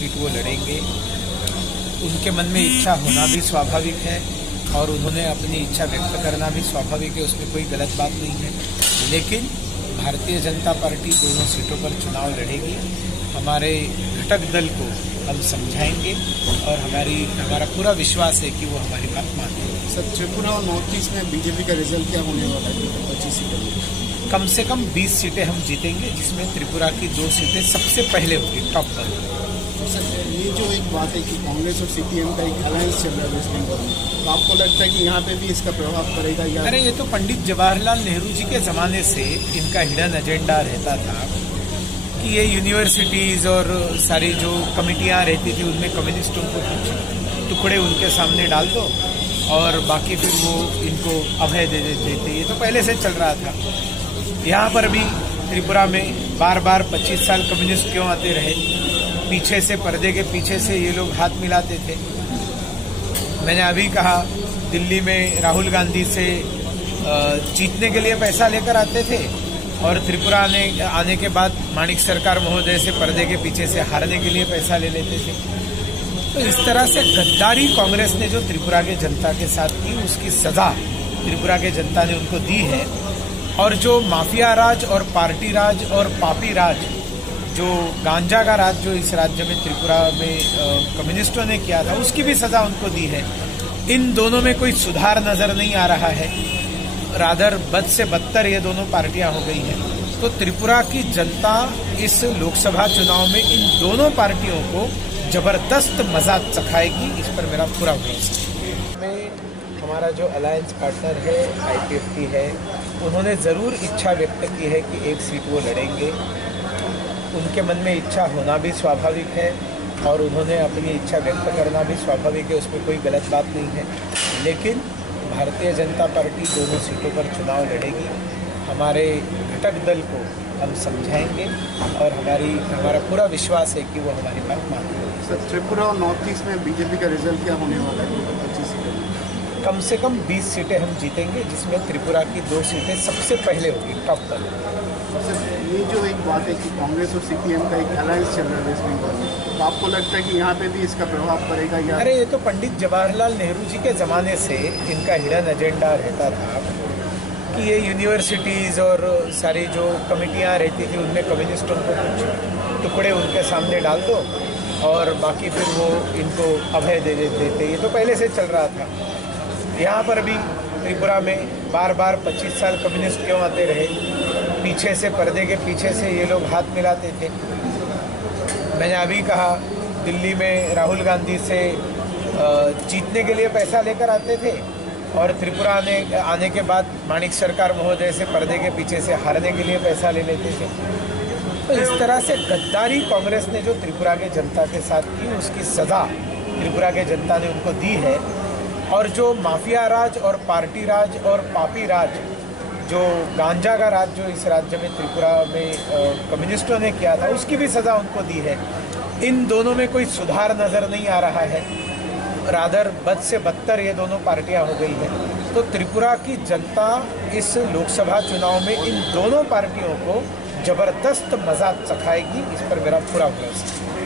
Seat वो लड़ेंगे। उनके मन में इच्छा होना भी स्वाभाविक है और उन्होंने अपनी इच्छा व्यक्त करना भी स्वाभाविक है, उसमें कोई गलत बात नहीं है। लेकिन भारतीय जनता पार्टी दोनों सीटों पर चुनाव लड़ेगी। हमारे घटक दल को हम समझाएंगे और हमारा पूरा विश्वास है कि वो हमारी बात मानेंगे। सर, त्रिपुरा और नॉर्थ ईस्ट में बीजेपी का रिजल्ट क्या होने वाला है? 25 सीटें में कम से कम 20 सीटें हम जीतेंगे, जिसमें त्रिपुरा की 2 सीटें सबसे पहले होगी, टॉप पर। सर, ये जो एक बात है कि कांग्रेस और सीपीएम का एक अलायंस चल रहा है वेस्ट बंगाल में, तो आपको लगता है कि यहाँ पे भी इसका प्रभाव पड़ेगा या? अरे ये तो पंडित जवाहरलाल नेहरू जी के ज़माने से इनका हिडन एजेंडा रहता था कि ये यूनिवर्सिटीज़ और सारी जो कमेटियाँ रहती थी उनमें कम्युनिस्टों को कुछ टुकड़े उनके सामने डाल दो और बाकी फिर वो इनको अभय दे देते थे। ये तो पहले से चल रहा था। यहाँ पर भी त्रिपुरा में बार बार 25 साल कम्युनिस्ट क्यों आते रहे? पीछे से, पर्दे के पीछे से ये लोग हाथ मिलाते थे। मैंने अभी कहा, दिल्ली में राहुल गांधी से जीतने के लिए पैसा लेकर आते थे और त्रिपुरा आने के बाद माणिक सरकार महोदय से पर्दे के पीछे से हारने के लिए पैसा ले लेते थे। तो इस तरह से गद्दारी कांग्रेस ने जो त्रिपुरा के जनता के साथ की, उसकी सजा त्रिपुरा के जनता ने उनको दी है। और जो माफिया राज और पार्टी राज और पापी राज, जो गांजा का राज जो इस राज्य में त्रिपुरा में कम्युनिस्टों ने किया था, उसकी भी सजा उनको दी है। इन दोनों में कोई सुधार नजर नहीं आ रहा है, रादर बद से बदतर ये दोनों पार्टियां हो गई हैं। तो त्रिपुरा की जनता इस लोकसभा चुनाव में इन दोनों पार्टियों को जबरदस्त मजा चखाएगी, इस पर मेरा पूरा भरोसा है। हमारा जो अलायंस पार्टनर है आईपीएफटी है, उन्होंने ज़रूर इच्छा व्यक्त की है कि एक सीट वो लड़ेंगे। उनके मन में इच्छा होना भी स्वाभाविक है और उन्होंने अपनी इच्छा व्यक्त करना भी स्वाभाविक है, उसमें कोई गलत बात नहीं है। लेकिन भारतीय जनता पार्टी दोनों सीटों पर चुनाव लड़ेगी। हमारे घटक दल को हम समझाएंगे और हमारा पूरा विश्वास है कि वो हमारी बात मानेंगे। सर, त्रिपुरा और नॉर्थ ईस्ट में बीजेपी का रिजल्ट क्या होने वाला है? 25 सीटें में कम से कम 20 सीटें हम जीतेंगे, जिसमें त्रिपुरा की 2 सीटें सबसे पहले होगी, टॉप पर। सर, ये जो एक बात है कि कांग्रेस और सीपीएम का एक अलायंस चल रहा है वेस्ट बंगाल में, तो आपको लगता है कि यहाँ पे भी इसका प्रभाव पड़ेगा या? अरे ये तो पंडित जवाहरलाल नेहरू जी के ज़माने से इनका हिडन एजेंडा रहता था कि ये यूनिवर्सिटीज़ और सारी जो कमेटियाँ रहती थी उनमें कम्युनिस्टों को कुछ टुकड़े उनके सामने डाल दो और बाकी फिर वो इनको अभय दे देते थे। ये तो पहले से चल रहा था। यहाँ पर भी त्रिपुरा में बार बार 25 साल कम्युनिस्ट क्यों आते रहे? पीछे से, पर्दे के पीछे से ये लोग हाथ मिलाते थे। मैंने अभी कहा, दिल्ली में राहुल गांधी से जीतने के लिए पैसा लेकर आते थे और त्रिपुरा आने के बाद माणिक सरकार महोदय से पर्दे के पीछे से हारने के लिए पैसा ले लेते थे। तो इस तरह से गद्दारी कांग्रेस ने जो त्रिपुरा के जनता के साथ की, उसकी सजा त्रिपुरा के जनता ने उनको दी है। और जो माफिया राज और पार्टी राज और पापी राज, जो गांजा का राज जो इस राज्य में त्रिपुरा में कम्युनिस्टों ने किया था, उसकी भी सजा उनको दी है। इन दोनों में कोई सुधार नजर नहीं आ रहा है, रादर बद से बदतर ये दोनों पार्टियां हो गई हैं। तो त्रिपुरा की जनता इस लोकसभा चुनाव में इन दोनों पार्टियों को जबरदस्त मजा चखाएगी, इस पर मेरा पूरा भरोसा है।